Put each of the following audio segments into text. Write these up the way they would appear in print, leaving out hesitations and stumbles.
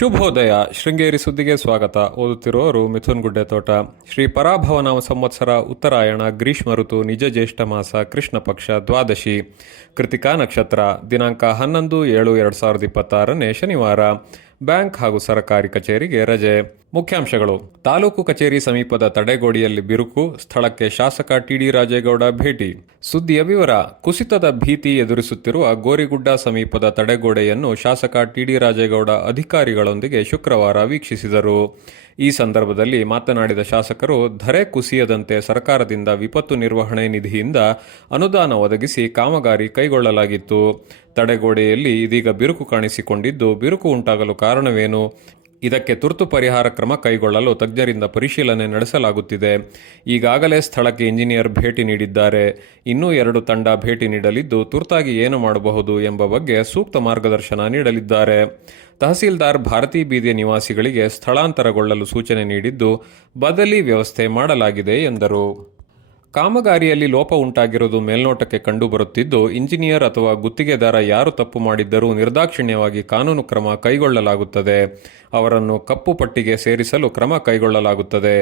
ಶುಭೋದಯ. ಶೃಂಗೇರಿ ಸುದ್ದಿಗೆ ಸ್ವಾಗತ. ಓದುತ್ತಿರುವವರು ಮಿಥುನ್ ಗುಡ್ಡೆತೋಟ. ಶ್ರೀ ಪರಾಭವನಾಮ ಸಂವತ್ಸರ ಉತ್ತರಾಯಣ ಗ್ರೀಷ್ಮ ಋತು ನಿಜ ಜ್ಯೇಷ್ಠ ಮಾಸ ಕೃಷ್ಣ ಪಕ್ಷ ದ್ವಾದಶಿ ಕೃತಿಕಾ ನಕ್ಷತ್ರ ದಿನಾಂಕ 11/7/2026 ಶನಿವಾರ. ಬ್ಯಾಂಕ್ ಹಾಗೂ ಸರಕಾರಿ ಕಚೇರಿಗೆ ರಜೆ. ಮುಖ್ಯಾಂಶಗಳು: ತಾಲೂಕು ಕಚೇರಿ ಸಮೀಪದ ತಡೆಗೋಡಿಯಲ್ಲಿ ಬಿರುಕು, ಸ್ಥಳಕ್ಕೆ ಶಾಸಕ ಟಿಡಿ ರಾಜೇಗೌಡ ಭೇಟಿ. ಸುದ್ದಿಯ ವಿವರ: ಕುಸಿತದ ಭೀತಿ ಎದುರಿಸುತ್ತಿರುವ ಗೋರಿಗುಡ್ಡ ಸಮೀಪದ ತಡೆಗೋಡೆಯನ್ನು ಶಾಸಕ ಟಿಡಿ ರಾಜೇಗೌಡ ಅಧಿಕಾರಿಗಳೊಂದಿಗೆ ಶುಕ್ರವಾರ ವೀಕ್ಷಿಸಿದರು. ಈ ಸಂದರ್ಭದಲ್ಲಿ ಮಾತನಾಡಿದ ಶಾಸಕರು, ಧರೆ ಕುಸಿಯದಂತೆ ಸರ್ಕಾರದಿಂದ ವಿಪತ್ತು ನಿರ್ವಹಣೆ ನಿಧಿಯಿಂದ ಅನುದಾನ ಒದಗಿಸಿ ಕಾಮಗಾರಿ ಕೈಗೊಳ್ಳಲಾಗಿತ್ತು. ತಡೆಗೋಡೆಯಲ್ಲಿ ಇದೀಗ ಬಿರುಕು ಕಾಣಿಸಿಕೊಂಡಿದ್ದು, ಬಿರುಕು ಉಂಟಾಗಲು ಕಾರಣವೇನು? ಇದಕ್ಕೆ ತುರ್ತು ಪರಿಹಾರ ಕ್ರಮ ಕೈಗೊಳ್ಳಲು ತಜ್ಞರಿಂದ ಪರಿಶೀಲನೆ ನಡೆಸಲಾಗುತ್ತಿದೆ. ಈಗಾಗಲೇ ಸ್ಥಳಕ್ಕೆ ಇಂಜಿನಿಯರ್ ಭೇಟಿ ನೀಡಿದ್ದಾರೆ. ಇನ್ನೂ 2 ತಂಡ ಭೇಟಿ ನೀಡಲಿದ್ದು, ತುರ್ತಾಗಿ ಏನು ಮಾಡಬಹುದು ಎಂಬ ಬಗ್ಗೆ ಸೂಕ್ತ ಮಾರ್ಗದರ್ಶನ ನೀಡಲಿದ್ದಾರೆ. ತಹಸೀಲ್ದಾರ್ ಭಾರತೀ ಬೀದಿಯ ನಿವಾಸಿಗಳಿಗೆ ಸ್ಥಳಾಂತರಗೊಳ್ಳಲು ಸೂಚನೆ ನೀಡಿದ್ದು, ಬದಲಿ ವ್ಯವಸ್ಥೆ ಮಾಡಲಾಗಿದೆ ಎಂದರು. ಕಾಮಗಾರಿಯಲ್ಲಿ ಲೋಪ ಉಂಟಾಗಿರುವುದು ಮೇಲ್ನೋಟಕ್ಕೆ ಕಂಡುಬರುತ್ತಿದ್ದು, ಇಂಜಿನಿಯರ್ ಅಥವಾ ಗುತ್ತಿಗೆದಾರ ಯಾರು ತಪ್ಪು ಮಾಡಿದ್ದರೂ ನಿರ್ದಾಕ್ಷಿಣ್ಯವಾಗಿ ಕಾನೂನು ಕ್ರಮ ಕೈಗೊಳ್ಳಲಾಗುತ್ತದೆ. ಅವರನ್ನು ಕಪ್ಪು ಪಟ್ಟಿಗೆ ಸೇರಿಸಲು ಕ್ರಮ ಕೈಗೊಳ್ಳಲಾಗುತ್ತದೆ.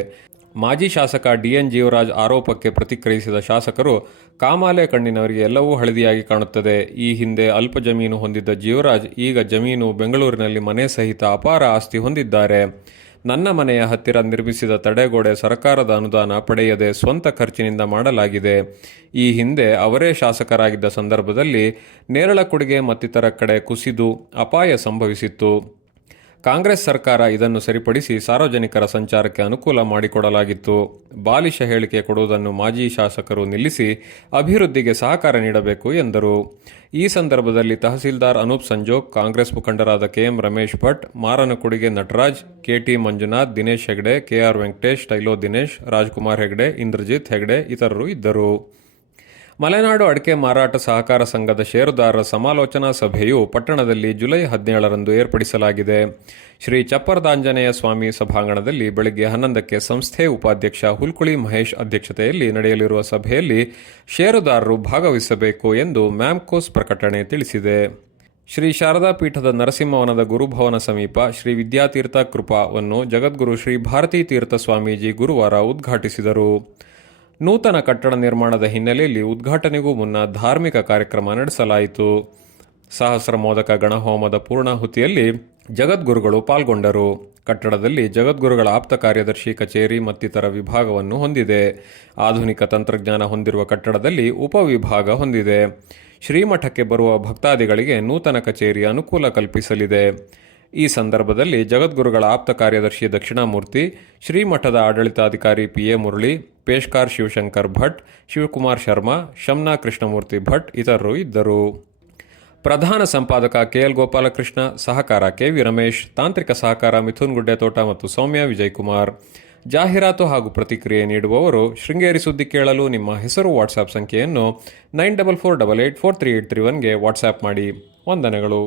ಮಾಜಿ ಶಾಸಕ ಡಿಎನ್ ಜೀವರಾಜ್ ಆರೋಪಕ್ಕೆ ಪ್ರತಿಕ್ರಿಯಿಸಿದ ಶಾಸಕರು, ಕಾಮಾಲೆ ಕಣ್ಣಿನವರಿಗೆ ಎಲ್ಲವೂ ಹಳದಿಯಾಗಿ ಕಾಣುತ್ತದೆ. ಈ ಹಿಂದೆ ಅಲ್ಪ ಜಮೀನು ಹೊಂದಿದ್ದ ಜೀವರಾಜ್ ಈಗ ಜಮೀನು, ಬೆಂಗಳೂರಿನಲ್ಲಿ ಮನೆ ಸಹಿತ ಅಪಾರ ಆಸ್ತಿ ಹೊಂದಿದ್ದಾರೆ. ನನ್ನ ಮನೆಯ ಹತ್ತಿರ ನಿರ್ಮಿಸಿದ ತಡೆಗೋಡೆ ಸರ್ಕಾರದ ಅನುದಾನ ಪಡೆಯದೆ ಸ್ವಂತ ಖರ್ಚಿನಿಂದ ಮಾಡಲಾಗಿದೆ. ಈ ಹಿಂದೆ ಅವರೇ ಶಾಸಕರಾಗಿದ್ದ ಸಂದರ್ಭದಲ್ಲಿ ನೇರಳಕೊಡಿಗೆ ಮತ್ತಿತರ ಕಡೆ ಕುಸಿದು ಅಪಾಯ ಸಂಭವಿಸಿತ್ತು. ಕಾಂಗ್ರೆಸ್ ಸರ್ಕಾರ ಇದನ್ನು ಸರಿಪಡಿಸಿ ಸಾರ್ವಜನಿಕರ ಸಂಚಾರಕ್ಕೆ ಅನುಕೂಲ ಮಾಡಿಕೊಡಲಾಗಿತ್ತು. ಬಾಲಿಶ ಹೇಳಿಕೆ ಕೊಡುವುದನ್ನು ಮಾಜಿ ಶಾಸಕರು ನಿಲ್ಲಿಸಿ ಅಭಿವೃದ್ಧಿಗೆ ಸಹಕಾರ ನೀಡಬೇಕು ಎಂದರು. ಈ ಸಂದರ್ಭದಲ್ಲಿ ತಹಸೀಲ್ದಾರ್ ಅನೂಪ್ ಸಂಜೋಗ್, ಕಾಂಗ್ರೆಸ್ ಮುಖಂಡರಾದ KM Ramesh Bhat, Maranakodige Nataraj, KT Manjunath, Dinesh Hegde, KR Venkatesh, ಟೈಲೋ ದಿನೇಶ್, ರಾಜ್ಕುಮಾರ್ ಹೆಗ್ಡೆ, ಇಂದ್ರಜಿತ್ ಹೆಗ್ಡೆ ಇತರರು ಇದ್ದರು. ಮಲೆನಾಡು ಅಡಿಕೆ ಮಾರಾಟ ಸಹಕಾರ ಸಂಘದ ಷೇರುದಾರರ ಸಮಾಲೋಚನಾ ಸಭೆಯು ಪಟ್ಟಣದಲ್ಲಿ ಜುಲೈ 17ರಂದು ಏರ್ಪಡಿಸಲಾಗಿದೆ. ಶ್ರೀ ಚಪ್ಪರದಾಂಜನೇಯ ಸ್ವಾಮಿ ಸಭಾಂಗಣದಲ್ಲಿ ಬೆಳಗ್ಗೆ 11ಕ್ಕೆ ಸಂಸ್ಥೆ ಉಪಾಧ್ಯಕ್ಷ ಹುಲ್ಕುಳಿ ಮಹೇಶ್ ಅಧ್ಯಕ್ಷತೆಯಲ್ಲಿ ನಡೆಯಲಿರುವ ಸಭೆಯಲ್ಲಿ ಷೇರುದಾರರು ಭಾಗವಹಿಸಬೇಕು ಎಂದು ಮ್ಯಾಮ್ಕೋಸ್ ಪ್ರಕಟಣೆ ತಿಳಿಸಿದೆ. ಶ್ರೀ ಶಾರದಾ ಪೀಠದ ನರಸಿಂಹವನದ ಗುರುಭವನ ಸಮೀಪ ಶ್ರೀ ವಿದ್ಯಾತೀರ್ಥ ಕೃಪಾವನ್ನು ಜಗದ್ಗುರು ಶ್ರೀ ಭಾರತೀ ತೀರ್ಥ ಸ್ವಾಮೀಜಿ ಗುರುವಾರ ಉದ್ಘಾಟಿಸಿದರು. ನೂತನ ಕಟ್ಟಡ ನಿರ್ಮಾಣದ ಹಿನ್ನೆಲೆಯಲ್ಲಿ ಉದ್ಘಾಟನೆಗೂ ಮುನ್ನ ಧಾರ್ಮಿಕ ಕಾರ್ಯಕ್ರಮ ನಡೆಸಲಾಯಿತು. ಸಹಸ್ರ ಮೋದಕ ಗಣಹೋಮದ ಪೂರ್ಣಾಹುತಿಯಲ್ಲಿ ಜಗದ್ಗುರುಗಳು ಪಾಲ್ಗೊಂಡರು. ಕಟ್ಟಡದಲ್ಲಿ ಜಗದ್ಗುರುಗಳ ಆಪ್ತ ಕಾರ್ಯದರ್ಶಿ ಕಚೇರಿ ಮತ್ತಿತರ ವಿಭಾಗವನ್ನು ಹೊಂದಿದೆ. ಆಧುನಿಕ ತಂತ್ರಜ್ಞಾನ ಹೊಂದಿರುವ ಕಟ್ಟಡದಲ್ಲಿ ಉಪವಿಭಾಗ ಹೊಂದಿದೆ. ಶ್ರೀಮಠಕ್ಕೆ ಬರುವ ಭಕ್ತಾದಿಗಳಿಗೆ ನೂತನ ಕಚೇರಿ ಅನುಕೂಲ ಕಲ್ಪಿಸಲಿದೆ. ಈ ಸಂದರ್ಭದಲ್ಲಿ ಜಗದ್ಗುರುಗಳ ಆಪ್ತ ಕಾರ್ಯದರ್ಶಿ ದಕ್ಷಿಣಾಮೂರ್ತಿ, ಶ್ರೀಮಠದ ಆಡಳಿತಾಧಿಕಾರಿ ಪಿಎ ಮುರಳಿ, ಪೇಶ್ಕಾರ್ ಶಿವಶಂಕರ್ ಭಟ್, ಶಿವಕುಮಾರ್ ಶರ್ಮಾ, ಶಮ್ನಾ ಕೃಷ್ಣಮೂರ್ತಿ ಭಟ್ ಇತರರು ಇದ್ದರು. ಪ್ರಧಾನ ಸಂಪಾದಕ ಕೆಎಲ್ ಗೋಪಾಲಕೃಷ್ಣ, ಸಹಕಾರ ಕೆವಿ ರಮೇಶ್, ತಾಂತ್ರಿಕ ಸಹಕಾರ ಮಿಥುನ್ ಗುಡ್ಡೆತೋಟ ಮತ್ತು ಸೌಮ್ಯ ವಿಜಯಕುಮಾರ್. ಜಾಹೀರಾತು ಹಾಗೂ ಪ್ರತಿಕ್ರಿಯೆ ನೀಡುವವರು ಶೃಂಗೇರಿ ಸುದ್ದಿ ಕೇಳಲು ನಿಮ್ಮ ಹೆಸರು ವಾಟ್ಸ್ಆಪ್ ಸಂಖ್ಯೆಯನ್ನು 9448843831ಗೆ ವಾಟ್ಸ್ಆಪ್ ಮಾಡಿ. ವಂದನೆಗಳು.